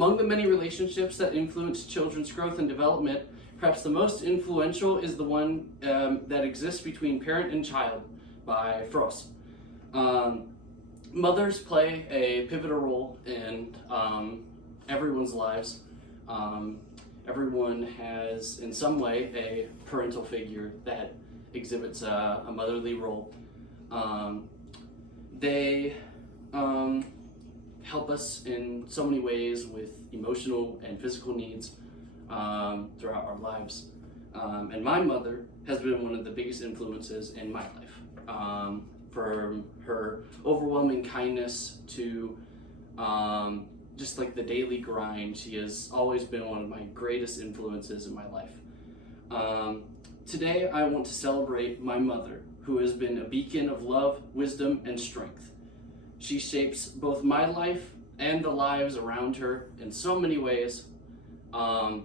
Among the many relationships that influence children's growth and development, perhaps the most influential is the one that exists between parent and child by Frost. Mothers play a pivotal role in everyone's lives. Everyone has, in some way, a parental figure that exhibits a motherly role. They help us in so many ways with emotional and physical needs throughout our lives. And my mother has been one of the biggest influences in my life. From her overwhelming kindness to just like the daily grind, she has always been one of my greatest influences in my life. Today I want to celebrate my mother, who has been a beacon of love, wisdom, and strength. She shapes both my life and the lives around her in so many ways, and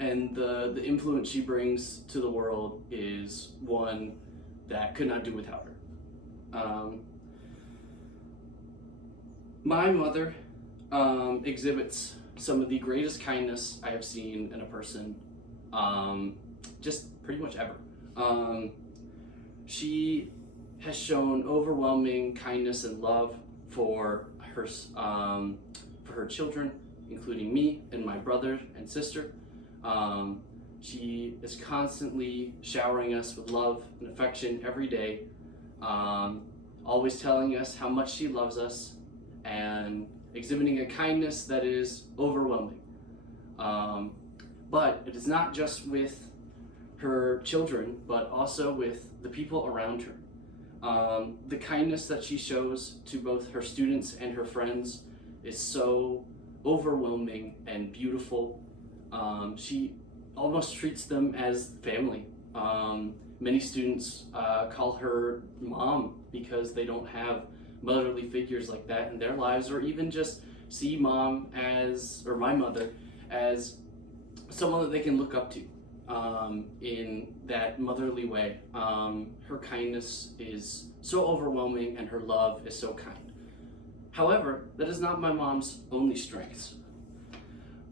the influence she brings to the world is one that could not do without her. My mother exhibits some of the greatest kindness I have seen in a person, just pretty much ever. She has shown overwhelming kindness and love for her children, including me and my brother and sister. She is constantly showering us with love and affection every day, always telling us how much she loves us and exhibiting a kindness that is overwhelming. But it is not just with her children, but also with the people around her. The kindness that she shows to both her students and her friends is so overwhelming and beautiful. She almost treats them as family. Many students call her mom because they don't have motherly figures like that in their lives, or even just see mom or my mother as someone that they can look up to in that motherly way. Her kindness is so overwhelming and her love is so kind. However, that is not my mom's only strengths.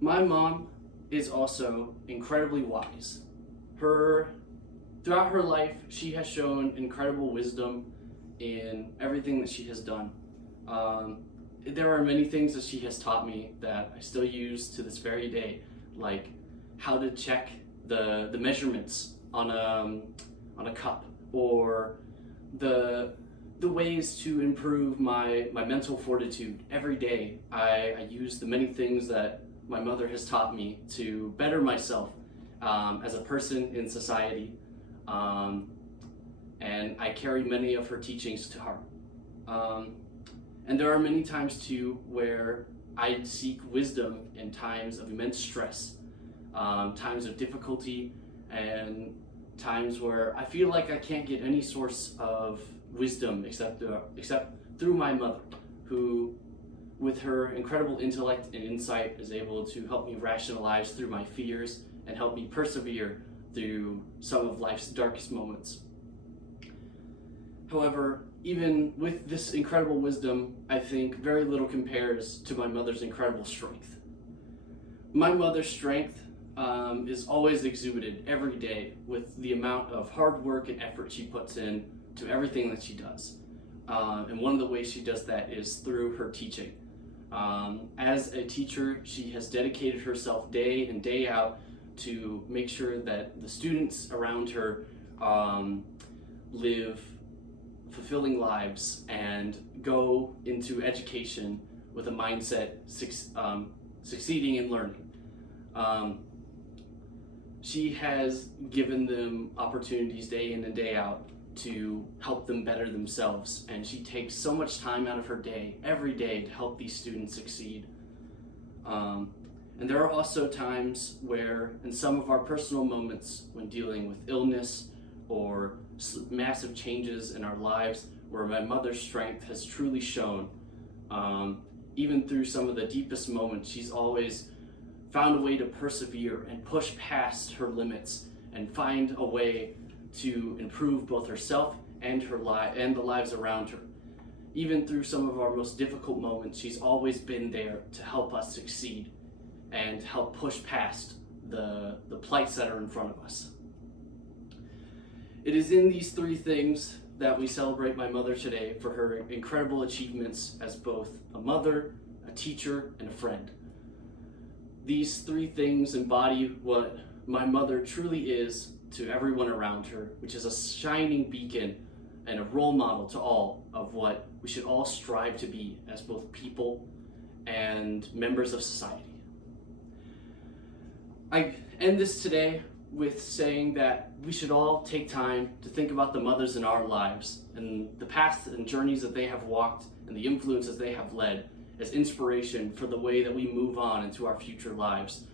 My mom is also incredibly wise. Throughout her life, she has shown incredible wisdom in everything that she has done. There are many things that she has taught me that I still use to this very day, like how to check the measurements on a cup, or the ways to improve my mental fortitude. Every day I use the many things that my mother has taught me to better myself as a person in society, and I carry many of her teachings to heart. And there are many times too where I seek wisdom in times of immense stress, times of difficulty, and times where I feel like I can't get any source of wisdom except through my mother, who with her incredible intellect and insight is able to help me rationalize through my fears and help me persevere through some of life's darkest moments. However, even with this incredible wisdom, I think very little compares to my mother's incredible strength. My mother's strength is always exhibited every day with the amount of hard work and effort she puts in to everything that she does. And one of the ways she does that is through her teaching. As a teacher, she has dedicated herself day in, day out to make sure that the students around her live fulfilling lives and go into education with a mindset succeeding in learning. She has given them opportunities day in and day out to help them better themselves, and she takes so much time out of her day, every day, to help these students succeed. And there are also times where, in some of our personal moments when dealing with illness or massive changes in our lives, where my mother's strength has truly shown. Even through some of the deepest moments, she's always found a way to persevere and push past her limits and find a way to improve both herself and the lives around her. even through some of our most difficult moments, she's always been there to help us succeed and help push past the plights that are in front of us. It is in these three things that we celebrate my mother today for her incredible achievements as both a mother, a teacher, and a friend. These three things embody what my mother truly is to everyone around her, which is a shining beacon and a role model to all of what we should all strive to be as both people and members of society. I end this today with saying that we should all take time to think about the mothers in our lives and the paths and journeys that they have walked and the influences they have led as inspiration for the way that we move on into our future lives,